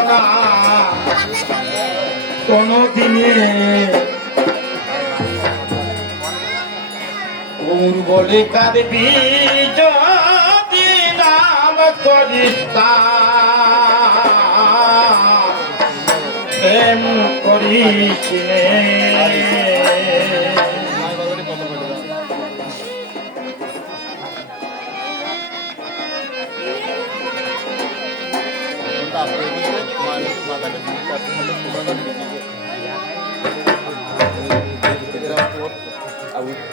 না কোনো দিনে বলে কাঁদবি যদি নাম করিস প্রেম করিস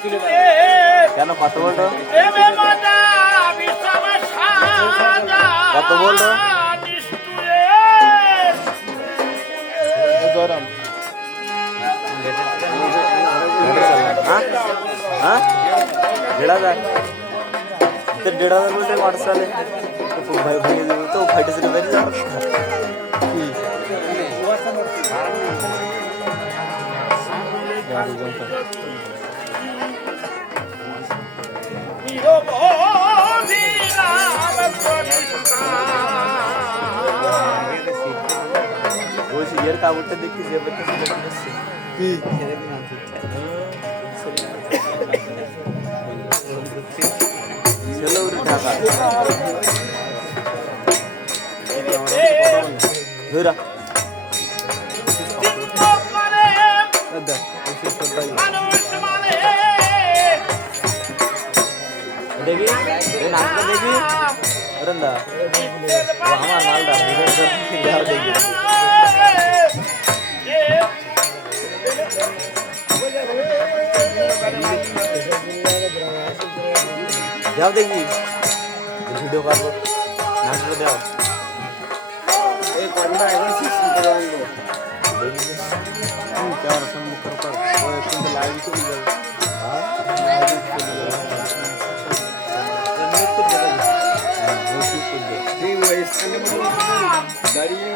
কেন কত বলতো কত বলল? নিষ্ঠুরে। হ্যাঁ? হ্যাঁ? দেড় হাজার। তো দেড় হাজার বলতে মাঠ সালে? ভাই ভেঙে দেবো তো ফাইটে সেটা যাবে। কাপড়টা দেখি যে ব্যাপারটা ছিল কি ছেলে উঠে ঢাকা দেখি এই নাচটা দেখি ওরেন দা ও আমার মালটা বিরাট দেওয়া দেখি যাও দেখি ভিডিও করব নাচটা দাও ক্যামেরা সামনে কর কর ও কিন্তু লাইভ চলে যাবে কুলমান জায়গা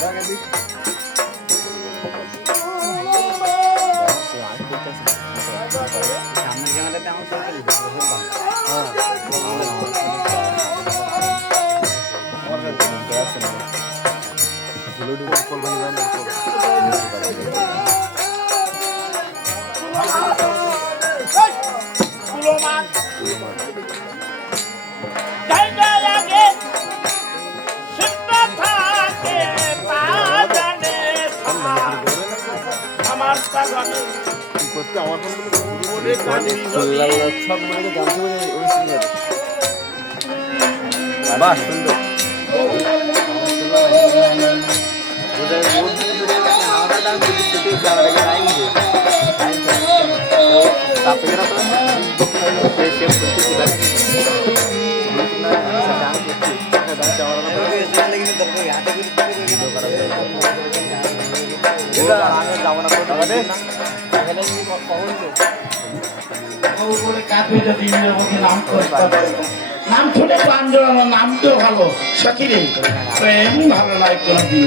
লাগে সিদ্ধ থাকে তা জানে আমার সাগরে বলে কান্দি বাহ সুন্দর নাম করতে নাম শুনে জড়ানো নামটিও ভালো সখিরে। প্রেম ভালো লাগে কোনো দিন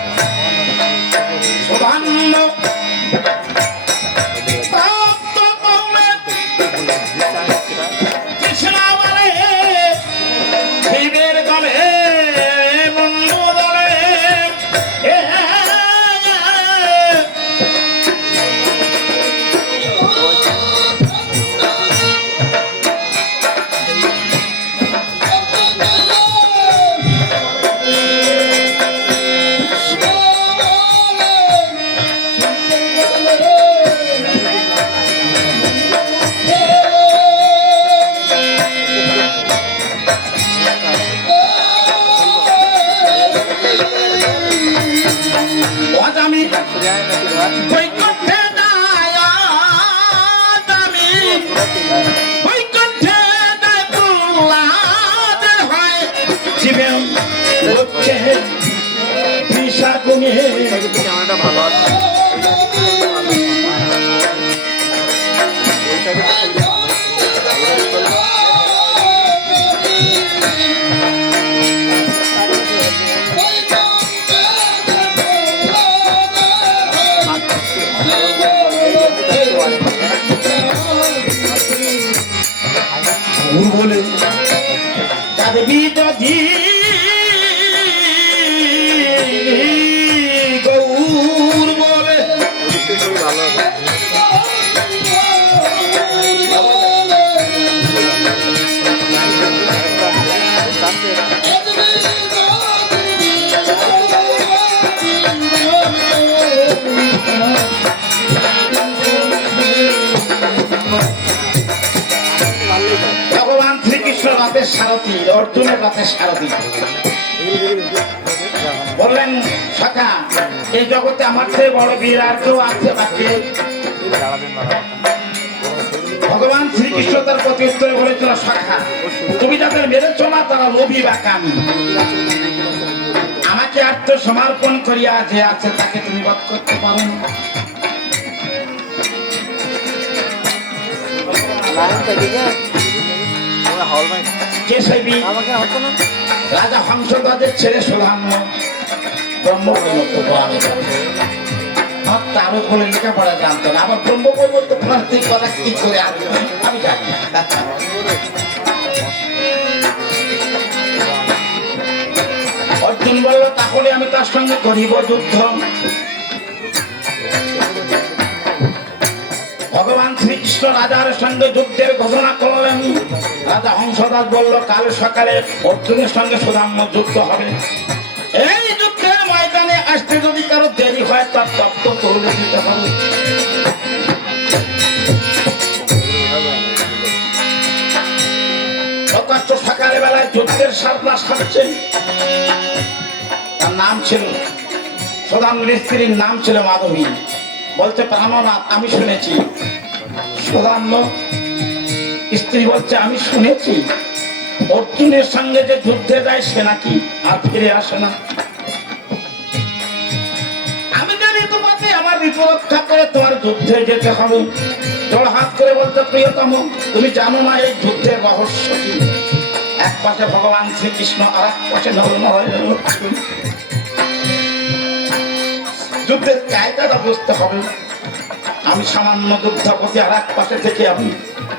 তৃষা গুণে ক্যামেরাটা ভালো আছে রাতের সারথী, অর্জুনের রাতের সারথী। বললেন, সখা, এই জগতে আমার চেয়ে বড় বীর আর কেউ আছে বাকি? ভগবান শ্রীকৃষ্ণ তার প্রতি উত্তরে বলেছিল, সখা, তুমি যাদের মেরেছ না, তারা লোভী বা কামি। আমাকে আত্মসমর্পণ করিয়া যে আছে, তাকে তুমি বধ করতে পারো না। কে রাজা হংসদাদের ছেড়ে সুধান্য। ব্রহ্মবৈবর্ত পড়ানো লেখাপড়া জানতো না। আবার ব্রহ্মবৈবর্ত পড়াতে কথা কি করে আসবে আমি জানি না। অর্জুন বলল তাহলে আমি তার সঙ্গে করিব যুদ্ধ। ভগবান শ্রীকৃষ্ণ রাজার সঙ্গে যুদ্ধের ঘোষণা করলেন। রাজা হংসদাস বলল, কাল সকালে অর্জুনের সঙ্গে সুধাম্য যুদ্ধ হবে। এই যুদ্ধের ময়দানে আসতে যদি কারও দেরি হয়, তার তপ্ত করলে দিতে হবে। সকালে বেলায় যুদ্ধের সারনা সারছে তার নাম ছিল সুধাম্যের স্ত্রীর নাম ছিল মাধবী। বলছে, প্রাণনাথ, আমি শুনেছি। সুধাম্য স্ত্রী বলছে আমি শুনেছি, অর্জুনের সঙ্গে যে যুদ্ধে যায় সে নাকি আর ফিরে আসে না। আমি জানি তোমাকে আমার বিপরক্ষা করে তোমার যুদ্ধে যেতে হবে। জোড় হাত করে বলতে, প্রিয়তম, তুমি জানো না এই যুদ্ধের রহস্য কি? এক পাশে ভগবান শ্রীকৃষ্ণ আর এক পাশে। যুদ্ধের কায়দাটা বুঝতে হবে। আমি সামান্য যুদ্ধপতি আর এক পাশে থেকে আমি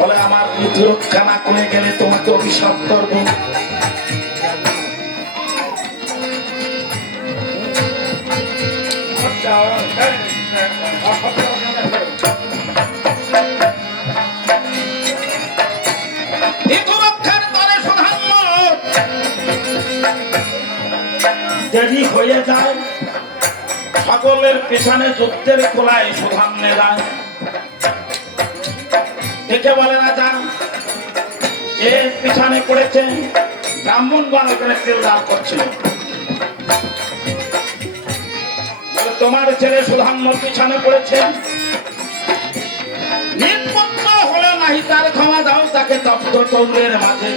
বলে আমার মৃত্যু রক্ষা না করে গেলে তোমাকে অভিশাপ করব। দেরি হয়ে যায় সকলের পেছনে যুদ্ধের খোলায় সুধান্নে যায় দেখে বলে রাজা এ পিছনে পড়েছে ব্রাহ্মণ গণকের তেল দান করছিল। তোমার ছেলে সুধান্য পিছনে পড়েছে। নির্পত্র হলে নাহি, তার ক্ষমা দাও, তাকে তপ্ত তৌলের মাঝে।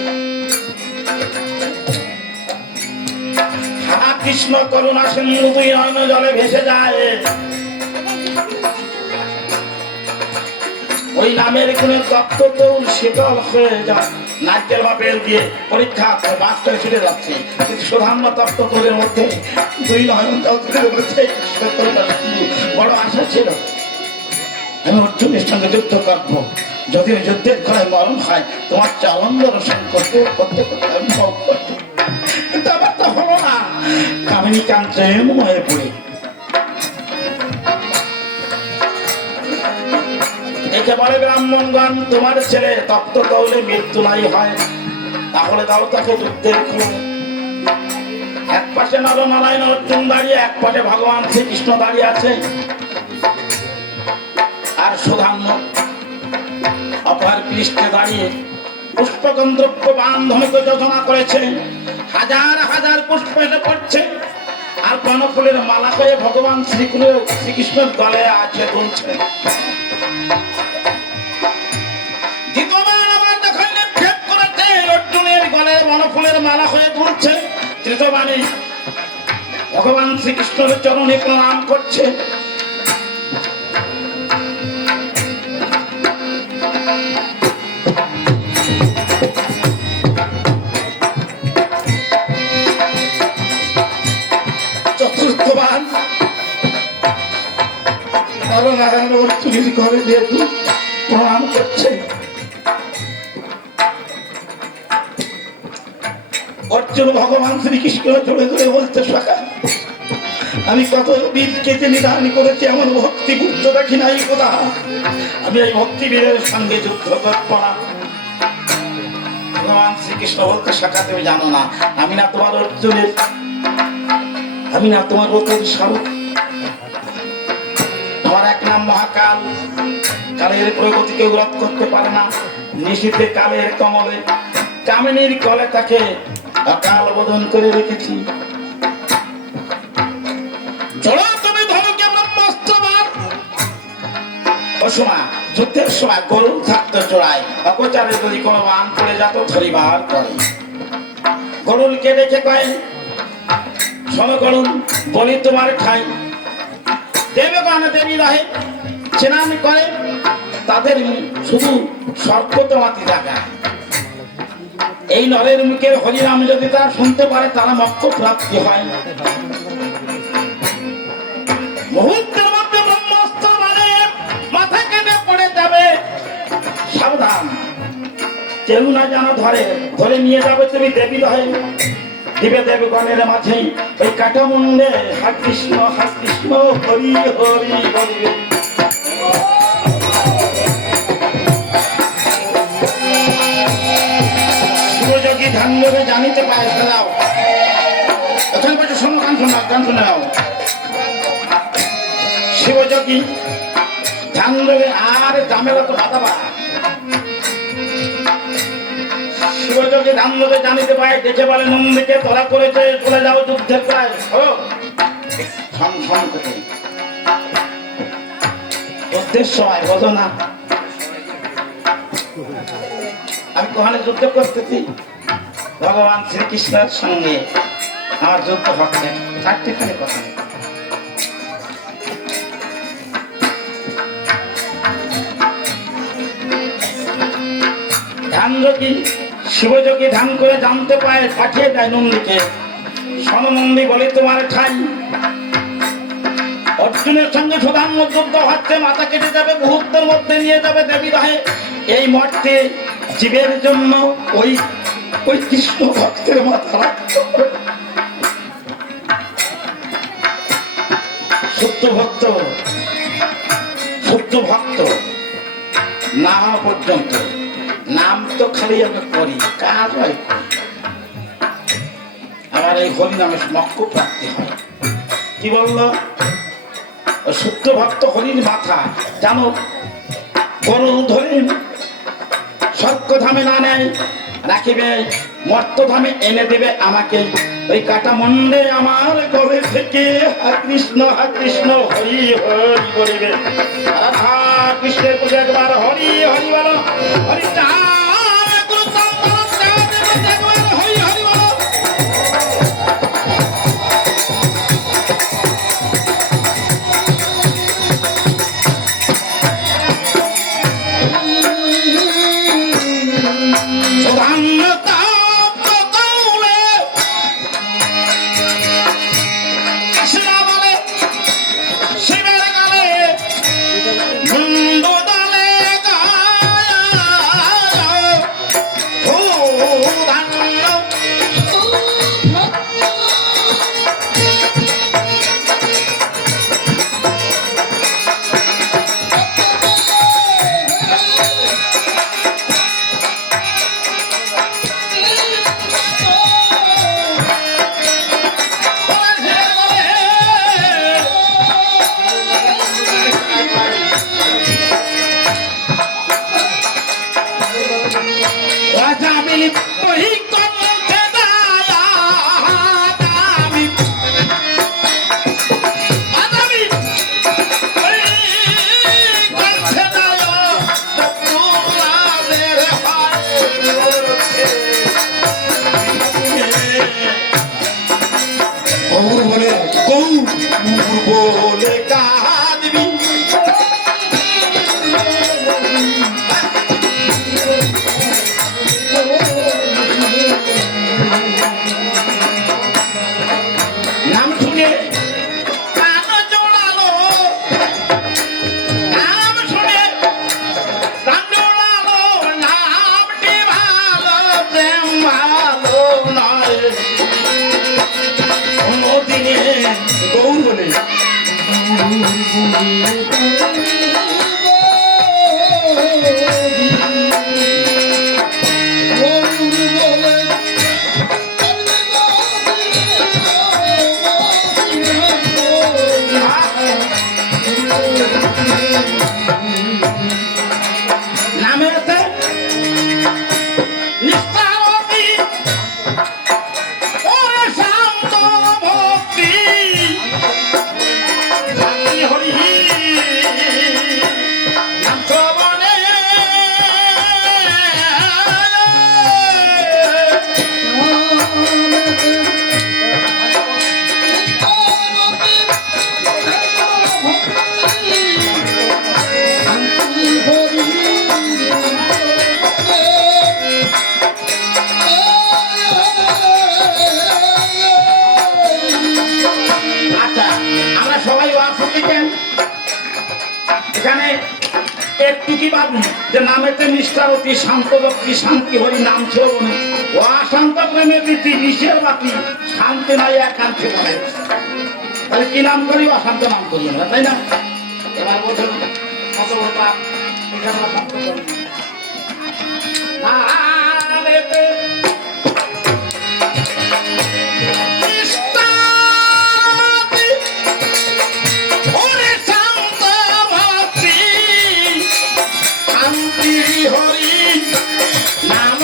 কৃষ্ণ, করুণা সিন্ধু, দুই নয়ন জলে ভেসে যায়। ওই নামের কোন তত্ত্ব তৌল শীতল হয়ে যায়। নাট্যের বাপের দিয়ে পরীক্ষা বাস করে ছুটে যাচ্ছে। কিন্তু তত্ত্ব তৌলের মধ্যে দুই নয়ন শীতলটা সিন্ধু। বড় আশা ছিল। আমি অর্জুনের সঙ্গে যুদ্ধ করব। যদি ওই যুদ্ধের ঘরে মরণ হয়, তোমার চালন্দ রোশন করতে করতে করতে আমি ভোগ করব কিন্তু আমার তো হলো না। কামিনী কাঞ্চে হয়ে পড়ে। একে বলে ব্রাহ্মণগণ, তোমার ছেলে তপ্ত তৌলে মৃত্যু নাই হয়। তাহলে দাও তাকে যুদ্ধের খবর এক পাশে নরনারায়ণ অর্জুন দাঁড়িয়ে, এক পাশে ভগবান শ্রীকৃষ্ণ দাঁড়িয়ে আছে। আর সুধান্য অপার পৃষ্ঠে দাঁড়িয়ে পুষ্পগন্ধ্রব্য বান ধনুকে যোজনা করেছে। হাজার হাজার পুষ্প এসে পড়ছে। আর কর্ণফুলের মালা হয়ে ভগবান শ্রীকৃষ্ণ শ্রীকৃষ্ণের গলে আছে দুলছে। ভগবান শ্রীকৃষ্ণের চরণে প্রণাম করছে। চতুর্থবার নরনারায়ণ ঘরে যেহেতু প্রণাম করছে। অর্জুন ভগবান শ্রীকৃষ্ণ চলে ধরে বলতে সখা আমি কত বীর কেটে নিধান করেছি, এমন ভক্তি বুদ্ধ দেখি নাই কোথা আমি এই ভক্তি বীরের সঙ্গে যুদ্ধ করব না। ভগবান শ্রীকৃষ্ণ বলতে সখা তুমি জানো না, আমি না তোমার অর্জুনের, আমি না তোমার রথের স্বরূপ। আমার এক নাম মহাকাল, কালের প্রগতি কেউ রোধ করতে পারে না নিশীতে কালের কমলে কামিনীর কলে তাকে অকাল বোধন করে রেখেছি। চলো তুমি যুদ্ধের সময় গরুর থাকতো চড়ায় অপচারে যদি কোনো বান পড়ে যেত ধরিবার করে। গরুরকে দেখে কয়? শোনো করুন বলি তোমার ঠাই। দেবে গানে দেবী রহে, চেনান করে, তাদের শুধু সর্বতমাতি জায়গা এই নরের মুখে হরিনাম যদি তারা শুনতে পারে, তারা মক্ষ প্রাপ্তি হয়। মুহূর্তের মধ্যে ব্রহ্মাস্ত্র মানে মাথা কেটে পড়ে যাবে। সাবধান। কেউ না যেন ধরে ধরে নিয়ে যাবে তুমি দেবী রহে দিবে দেবগণের মাঝে, ওই কাটামুন্ডে হা কৃষ্ণ হা কৃষ্ণ, হরি হরি হরি। ধ্যান জানিতে পায় শোনো, গান শোনা গান শুনে নাও শিবযোগী ধ্যান আর জামেলা তো বাধা জানিতে পায় দেখে বলে, নন্দীকে তোরা করেছে, চলে যাও যুদ্ধের প্রায়। ও সম সম করে। যুদ্ধের সময় বোঝো না আমি কোহানে যুদ্ধ করতেছি। ভগবান শ্রীকৃষ্ণের সঙ্গে আমার যুদ্ধ হচ্ছে। চারটিখানি কথা ধ্যান যোগী শিবযোগী ধ্যান করে জানতে পায়, পাঠিয়ে দেয় নন্দীকে। সননন্দী বলে, তোমার ঠাই। অর্জুনের সঙ্গে সুধান্য যুদ্ধ হচ্ছে, মাথা কেটে যাবে, মুহূর্তের মধ্যে নিয়ে যাবে দেবী রাহে। এই মর্তে জীবের জন্য ওই ওই কৃষ্ণ ভক্তের মাথা রাখতে। সত্য ভক্ত সত্য ভক্ত না পর্যন্ত নাম তো খালি আমি করি কাজ হয় করি আমার এই হরি মক্ষ প্রাপ্তি হয় কি বলল শুদ্ধ ভক্ত হরির মাথা জানো গরু ধরে সত্যধামে না নেয় রাখিবে, মর্তধামে এনে দেবে আমাকে। ওই কাটা মন্ডে আমার কবে থেকে কৃষ্ণ হা কৃষ্ণ, হরি হরি করিবে। কৃষ্ণের পূজা একবার, হরি হরি বলো, হরি কি বাবু যে নামেতে নিষ্ঠা, অতি শান্ত ব্যক্তি শান্তি হরি, নাম ছিল ও অশান্ত প্রেমে প্রীতি নিশের বাতি, শান্তি নাই একান্তে বলে তাহলে কি নাম করি? অশান্ত নাম করি আমরা, তাই না? এবার বলছেন কত বড় পাপ এখানে অশান্ত করি শান্তি হরি নাম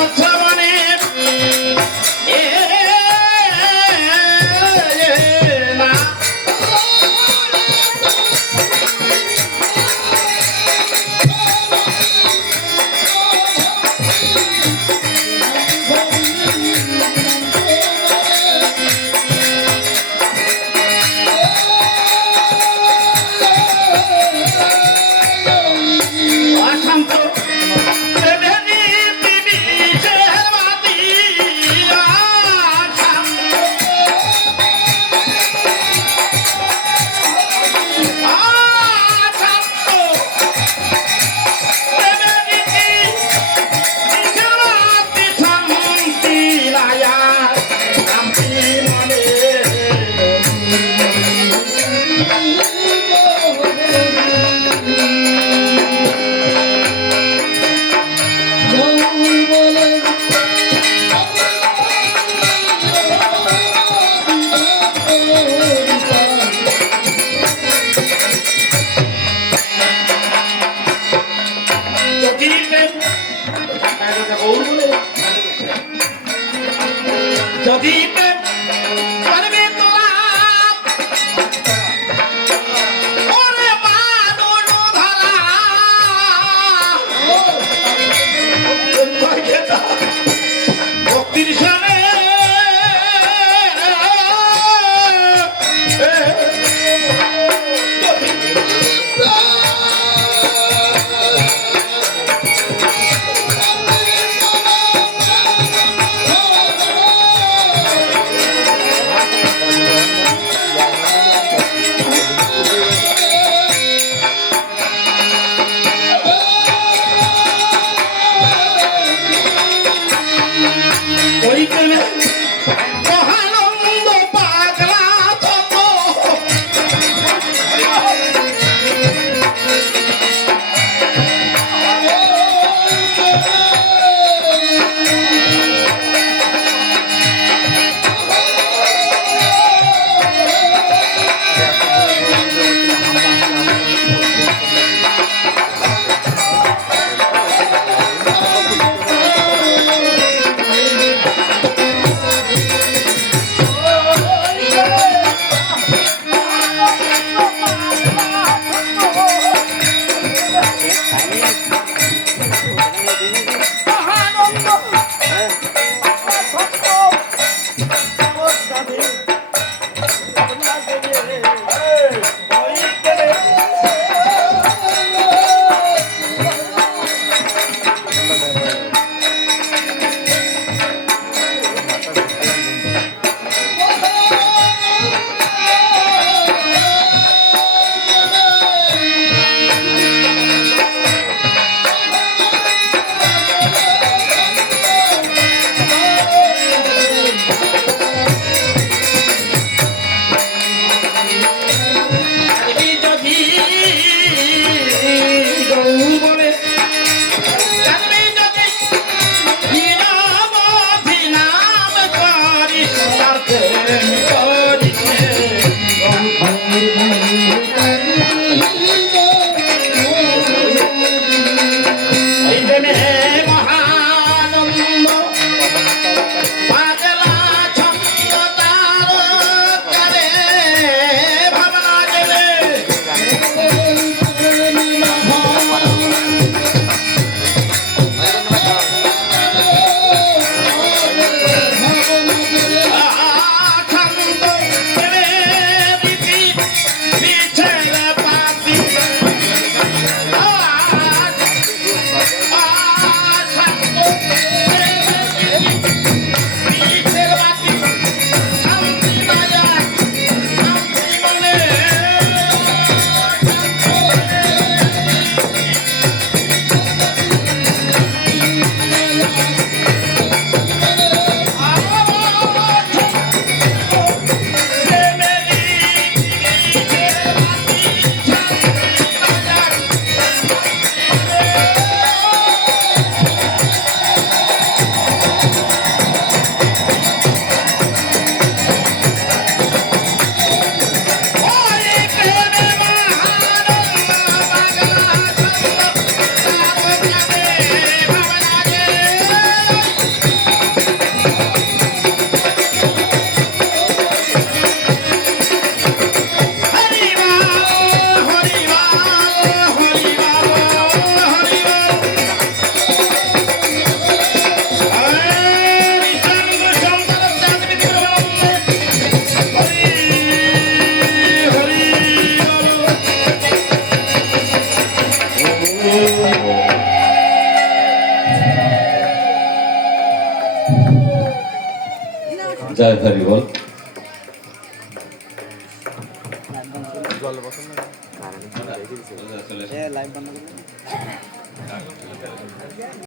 ¡Gracias!